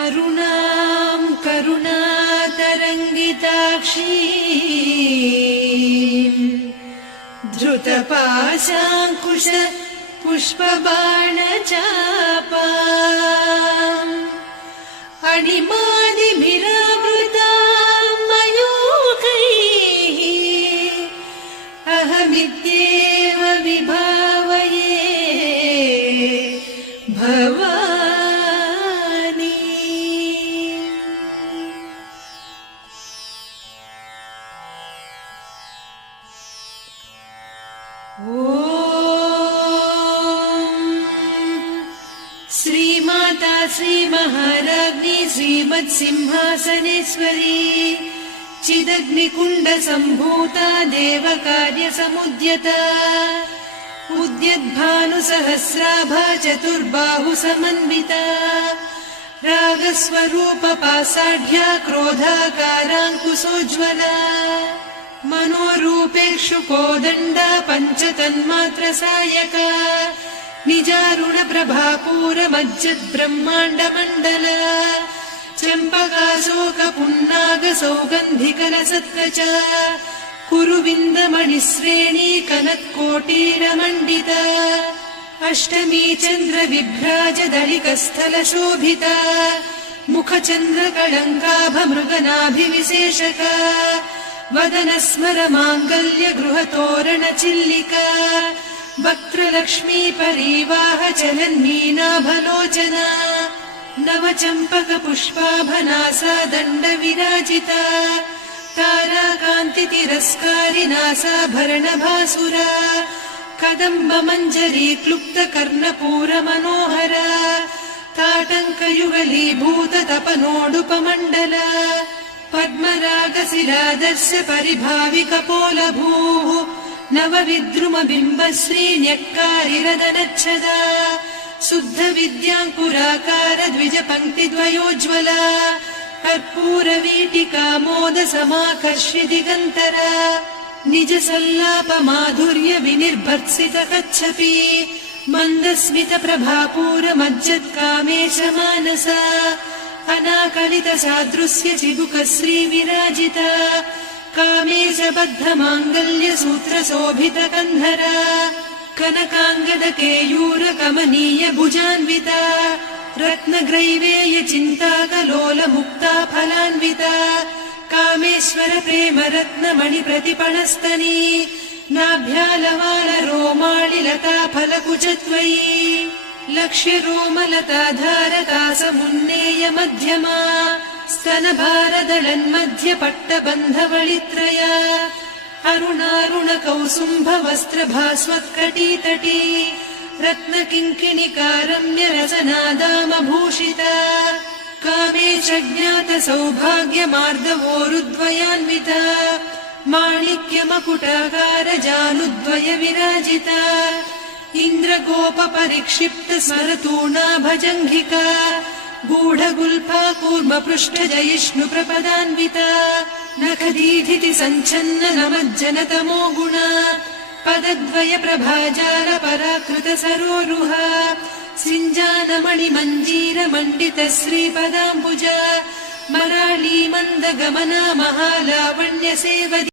अरुणां करुणातरङ्गिताक्षीं धृतपाशाङ्कुश पुष्पबाणचापाम् अणिमादिभिरावृतां मयूखैः अहमित्येव विभावये भवानी। श्रीमाता श्रीमहाराज्ञी श्रीमत्सिंहासनेश्वरी चिदग्निकुण्डसम्भूता देवकार्यसमुद्यता उद्यद्भानुसहस्राभा चतुर्बाहुसमन्विता रागस्वरूपपासाढ्या क्रोधाकाराङ्कुशोज्ज्वला मनोरूपेक्षु कोदण्डा पञ्चतन्मात्रसायका निजारुणप्रभापूरमज्जद्ब्रह्माण्डमण्डला चम्पकाशोकपुन्नागसौगन्धिकलसत्कचा कुरुविन्दमणिश्रेणी कनत्कोटीरमण्डिता अष्टमी चन्द्रविभ्राजदलिकस्थलशोभिता मुखचन्द्रकळङ्काभमृगनाभिविशेषका वदनस्मरमाङ्गल्यगृहतोरणचिल्लिका वक्त्रलक्ष्मी परिवाह चलन्मीनाभलोचना नवचम्पकपुष्पाभनासा दण्डविराजिता ताराकान्तितिरस्कारिनासाभरणभासुरा कदम्बमञ्जरी क्लुप्तकर्णपूरमनोहरा ताटङ्कयुगलीभूततपनोडुपमण्डला पद्मरागशिलादर्श परिभाविकपोलभूः नवविद्रुमबिम्बश्रीन्यक्कारिरदनच्छदा शुद्धविद्याङ्कुराकार द्विजपङ्क्तिद्वयोज्ज्वला कर्पूरवीटिका मोदसमाकर्षि दिगन्तरा निजसल्लापमाधुर्य विनिर्भर्त्सितकच्छपि मन्दस्मितप्रभापूरमज्जत्कामेशमानसा अनाकलितसादृश्य चिबुकश्रीविराजिता कामेशबद्धमाङ्गल्यसूत्रशोभितकन्धरा कनकाङ्गदकेयूरकमनीय भुजान्विता रत्नग्रैवेयचिन्ताकलोलमुक्ता फलान्विता कामेश्वर प्रेमरत्नमणिप्रतिपणस्तनी नाभ्यालवालरोमाणिलता फलकुचत्वयी लक्ष्यरोमलताधारकासमुन्नेय मध्यमा स्तनभारदळन्मध्यपट्टबन्धवळित्रया अरुणारुणकौसुम्भवस्त्रभास्वत्कटीतटी रत्नकिङ्किणिकारम्यरसनादामभूषिता कामे च ज्ञातसौभाग्यमार्दवोरुद्वयान्विता माणिक्यमकुटाकारजानुद्वय विराजिता इन्द्रगोपपरिक्षिप्तस्मरतूणाभजङ्घिका गूढगुल्फा कूर्मपृष्ठजयिष्णुप्रपदान्विता नखदीधिति सञ्छन्न नमज्जनतमो गुणा पदद्वयप्रभाजालपराकृतसरोरुहा सिञ्जानमणिमञ्जीरमण्डितश्रीपदाम्बुजा मराळीमन्दगमना महालावण्यसेवदी